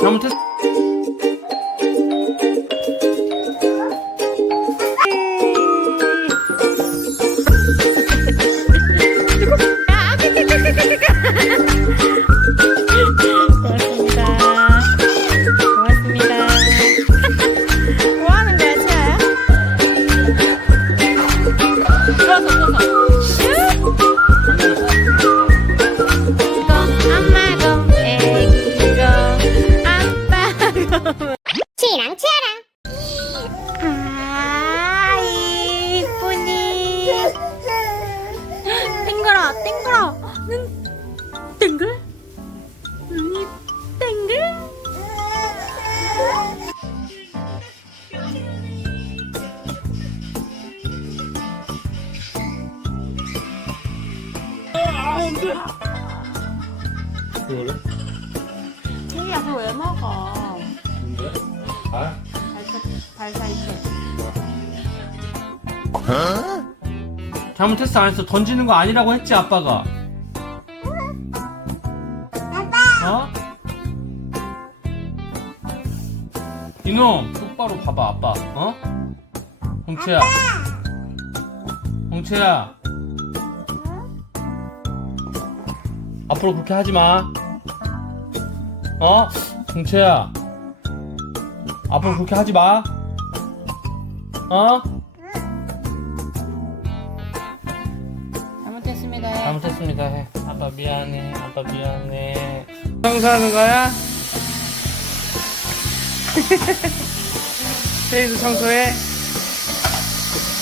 잘못했. 고 그래? 채이야, 그거 왜 먹어? 근데? 아? 발사이체. 잘못했어 안 했어 던지는 거 아니라고 했지 아빠가 어? 이놈 똑바로 봐봐 아빠 어? 홍채야 홍채야 앞으로 그렇게 하지 마 어? 홍채야 앞으로 그렇게 하지 마 어? 잘못했습니다. 해. 잘못했습니다 해. 아빠 미안해. 아빠 미안해. 청소하는 거야? 세이도 청소해.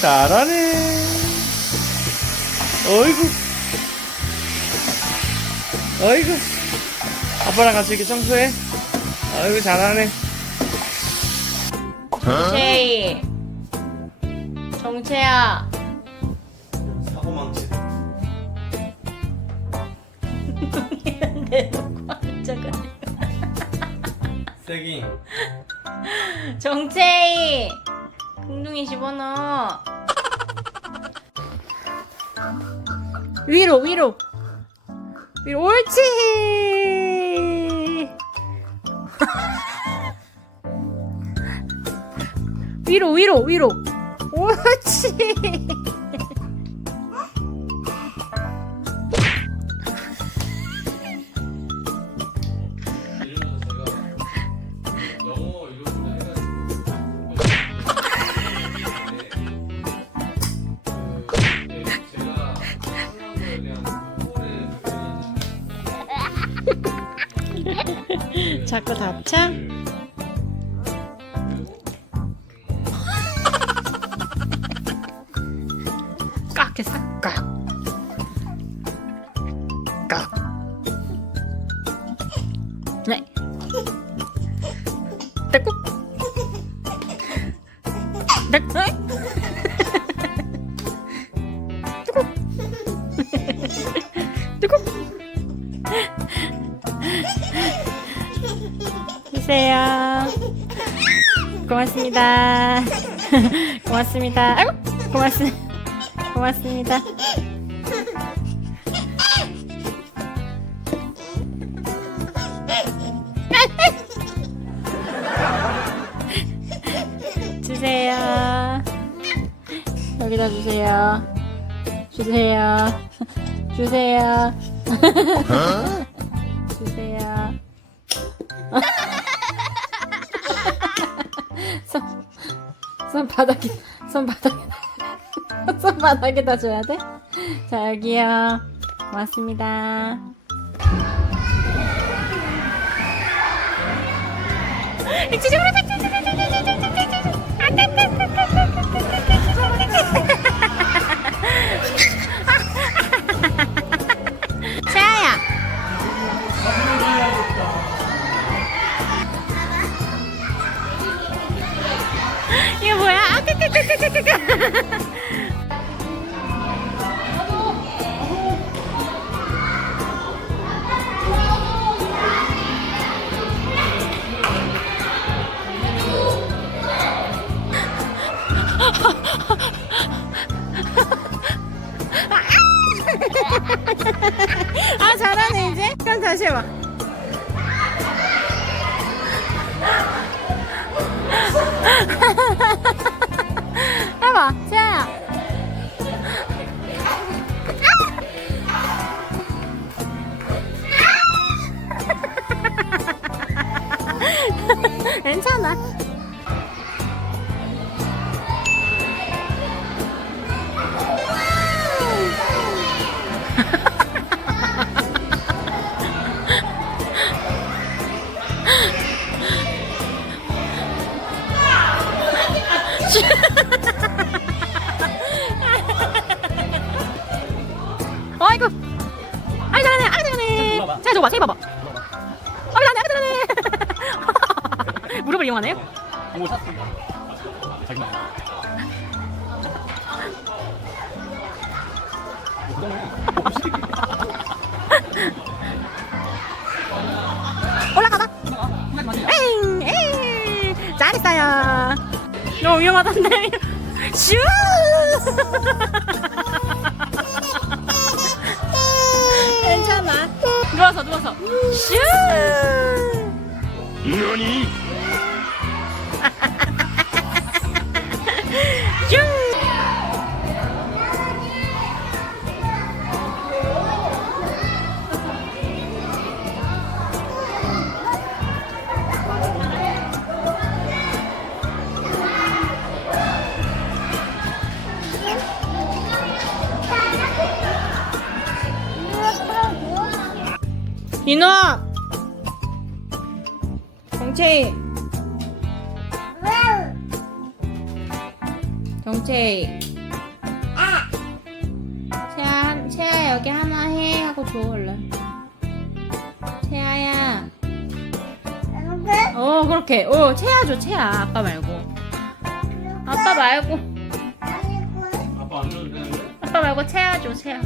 잘하네. 어이구. 어이구. 아빠랑 같이 이렇게 청소해. 어이구 잘하네. 채이. 정채야. 사고망치. 내 놓고 앉아가. 세깅. 정채이. 궁둥이 집어넣어. 위로 위로. 위로 옳지. 위로 위로 위로. 옳지. 자꾸 다쳐? 꽉 했어 꽉. 꽉. 네. 됐고. 됐고. 뜨고. 주세요. 고맙습니다. 고맙습니다. 아이고, 고맙습니다. 고맙습니다. 주세요. 여기다 주세요. 주세요. 주세요. 주세요. 손 바닥에, 손 바닥에, 손 바닥에다 줘야 돼? 자, 여기요. 고맙습니다. 채아야! 아, 잘하네, 이제. 그럼 다시 해봐. 해봐, 채아야. 괜찮아. 무릎을 이용하네요. 오 샀습니다. 올라가봐. 에잉, 에잉. 잘했어요. 너무 위험하던데. 슈! 괜찮아. 누워서, 누워서. 슈! 너니? 인호! 정채이! 정채이! 채아, 채아 여기 하나 해 하고 줘 얼른. 채아야. 어 그렇게. 어 채아 줘 채아 아빠 말고. 아빠 말고. 아빠 말고 채아 줘 채아.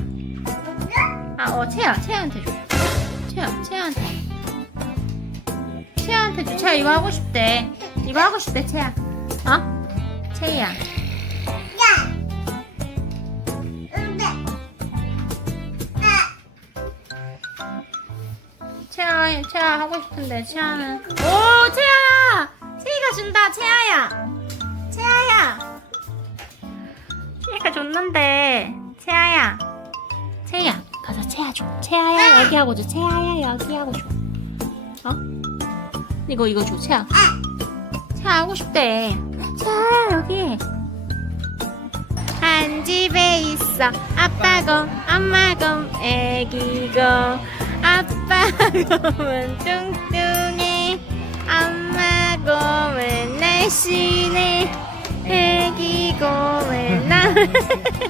아어 채아 채아한테 줘. 채아 채아한테. 채아한테 줘. 채아 이거 하고 싶대. 이거 하고 싶대 채아. 어? 채야. 채아 채아 하고 싶은데 채아는. 오 채아야. 채이가 준다 채아야. 채아야. 채이가 줬는데 채아야. 채야 채아 줘. 채아야 여기 하고 줘. 채아야 여기 하고 줘. 어? 이거 이거 줘 채아. 채아 하고 싶대. 채아 여기. 한 집에 있어 아빠 곰 엄마 곰 애기 곰 아빠 곰은 뚱뚱해 엄마 곰은 날씬해 애기 곰은 나